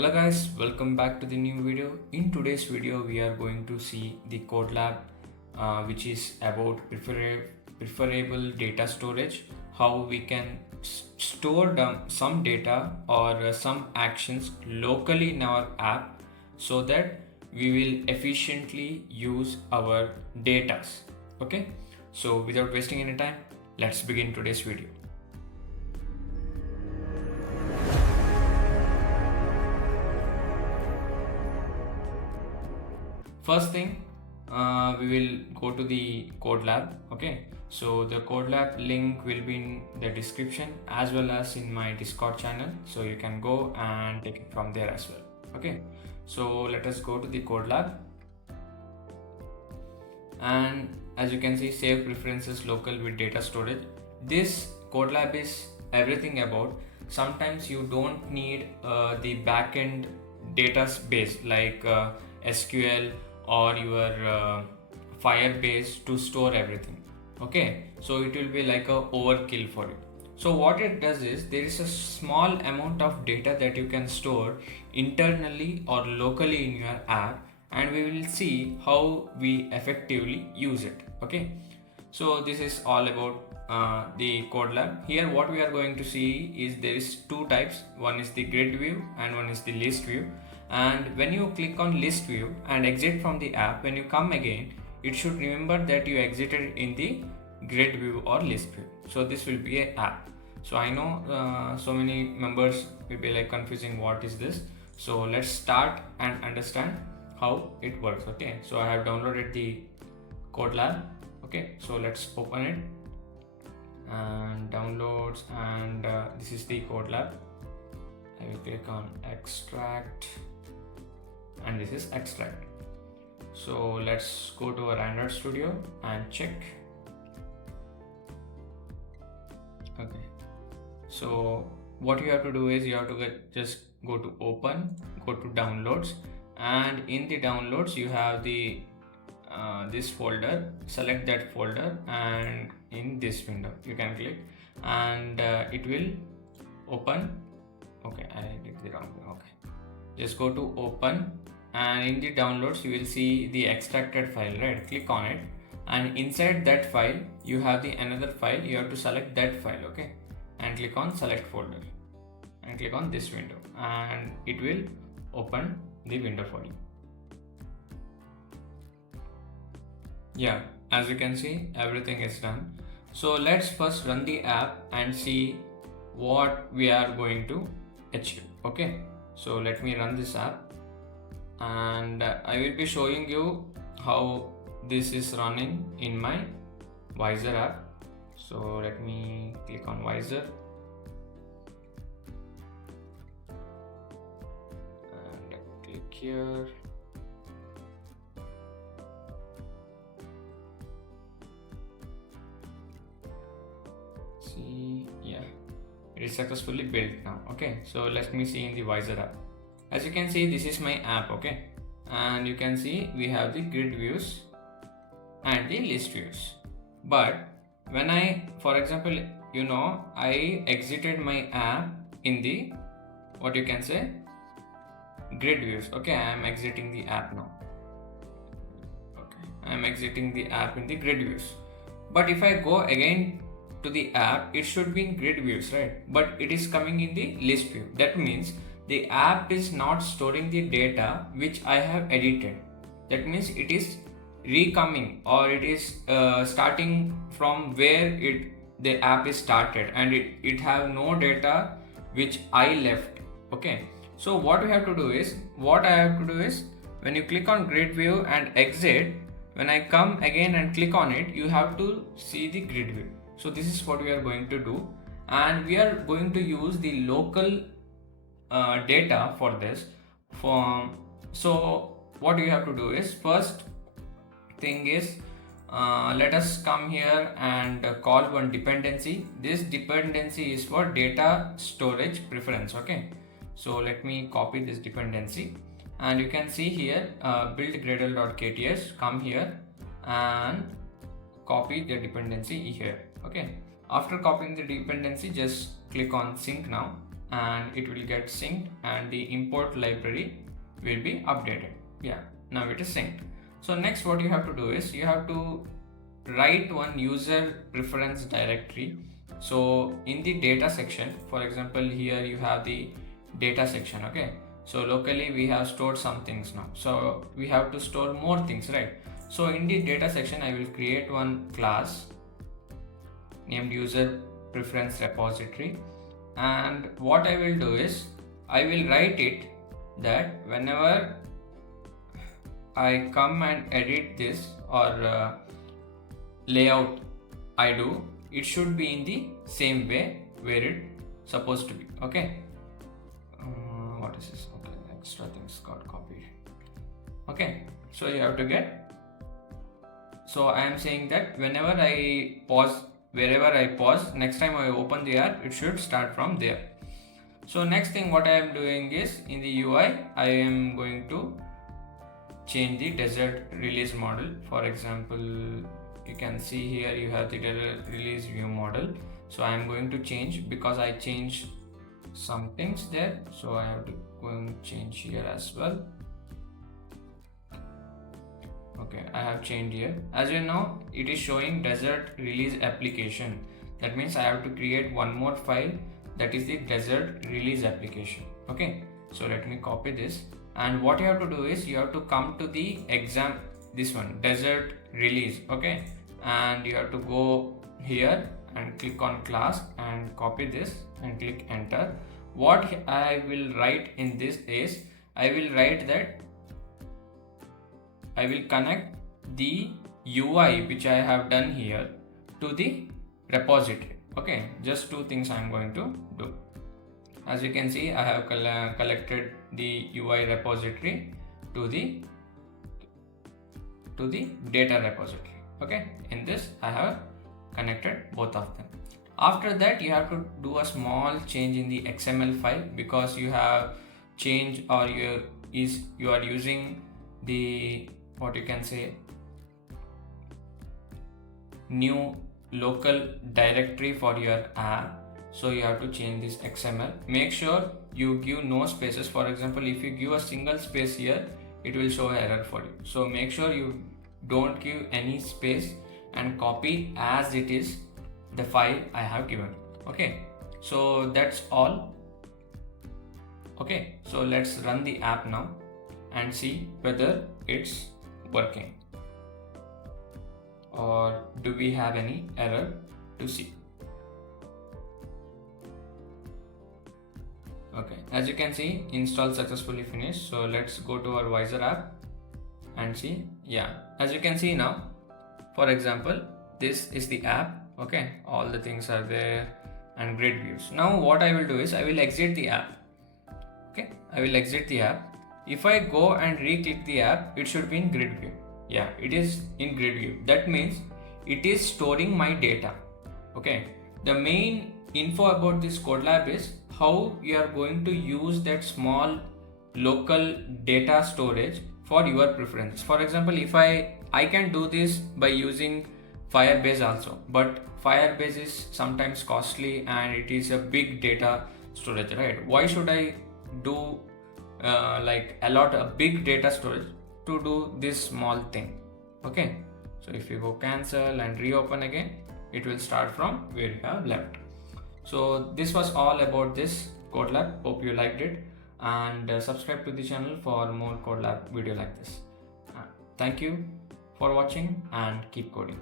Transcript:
Hello guys, welcome back to the new video. In today's video we are going to see the codelab which is about preferable data storage, how we can store down some data or some actions locally in our app so that we will efficiently use our data. Okay, so without wasting any time, let's begin today's video. First thing, we will go to the codelab. Okay, so the codelab link will be in the description as well as in my Discord channel, so you can go and take it from there as well. Okay, so let us go to the codelab, and as you can see, save preferences local with data storage. This codelab is everything about. Sometimes you don't need the backend database like SQL or your Firebase to store everything. Okay, so it will be like a overkill for you. So what it does is there is a small amount of data that you can store internally or locally in your app, and we will see how we effectively use it. Okay, so this is all about the codelab. Here what we are going to see is there is two types. One is the grid view and one is the list view. And when you click on list view and exit from the app, when you come again, it should remember that you exited in the grid view or list view. So this will be an app. So I know so many members will be like confusing what is this. So let's start and understand how it works. Okay, so I have downloaded the codelab. Okay, so let's open it and downloads, and this is the codelab. I will click on extract, and this is extract. So let's go to our Android Studio and check. Okay, so what you have to do is you have to just go to open, go to downloads, and in the downloads you have the this folder. Select that folder, and in this window you can click, and it will open. Okay, I did the wrong thing. Okay, just go to open, and in the downloads you will see the extracted file, right? Click on it, and inside that file you have the another file. You have to select that file. Okay, and click on select folder and click on this window, and it will open the window for you. Yeah, as you can see, everything is done. So let's first run the app and see what we are going to achieve. Okay, so let me run this app, and I will be showing you how this is running in my Visor app. So let me click on Visor and click here. See, yeah, it is successfully built now. Okay, so let me see in the Visor app. As you can see, this is my app. Okay, and you can see we have the grid views and the list views. But when I, for example, I exited my app in the, what you can say, grid views. Okay, I am exiting the app now. Okay, I am exiting the app in the grid views. But if I go again to the app, it should be in grid views, right? But it is coming in the list view. That means the app is not storing the data which I have edited. That means it is recoming, or it is starting from where the app is started, and it have no data which I left. Okay, so what I have to do is when you click on grid view and exit, when I come again and click on it, you have to see the grid view. So this is what we are going to do, and we are going to use the local data for this. So what you have to do is, first thing is let us come here and call one dependency. This dependency is for data storage preference. Okay, so let me copy this dependency, and you can see here build gradle.kts. Come here and copy the dependency here. Okay, after copying the dependency, just click on sync now, and it will get synced and the import library will be updated. Yeah, now it is synced. So next what you have to do is you have to write one user preference directory. So in the data section, for example, here you have the data section. Okay, so locally we have stored some things now, so we have to store more things, right? So in the data section I will create one class named user preference repository, and what I will do is I will write it that whenever I come and edit this or layout I do, it should be in the same way where it's supposed to be. Okay, what is this? Okay, extra things got copied. Okay, so you have to get, so I am saying that whenever I pause, wherever I pause, next time I open the app, it should start from there. So next thing what I am doing is in the UI I am going to change the desert release model. For example, you can see here you have the desert release view model. So I am going to change, because I changed some things there, so I have to go and change here as well. Okay, I have changed here. As you know, it is showing desert release application. That means I have to create one more file, that is the desert release application. Okay, so let me copy this, and what you have to do is you have to come to the exam, this one, desert release. Okay, and you have to go here and click on class and copy this and click enter. What I will write in this is I will write that I will connect the UI which I have done here to the repository. Okay, just two things I am going to do. As you can see, I have collected the UI repository to the data repository. Okay, in this I have connected both of them. After that, you have to do a small change in the XML file, because you have changed, or you are using the, what you can say, new local directory for your app. So you have to change this XML. Make sure you give no spaces. For example, if you give a single space here, it will show error for you. So make sure you don't give any space and copy as it is the file I have given. Okay, so that's all. Okay, so let's run the app now and see whether it's working, or do we have any error to see. Okay, as you can see, install successfully finished. So let's go to our Visor app and see. Yeah, as you can see now, for example, this is the app. Okay, all the things are there and grid views. Now what I will do is I will exit the app. Okay, I will exit the app. If I go and re-click the app, it should be in grid view. Yeah, it is in grid view. That means it is storing my data. Okay, the main info about this codelab is how you are going to use that small local data storage for your preferences. For example, if I can do this by using Firebase also, but Firebase is sometimes costly and it is a big data storage, right? Why should I do allot a big data storage to do this small thing? Okay, so if you go cancel and reopen again, it will start from where you have left. So this was all about this codelab. Hope you liked it, and subscribe to the channel for more codelab video like this. Thank you for watching and keep coding.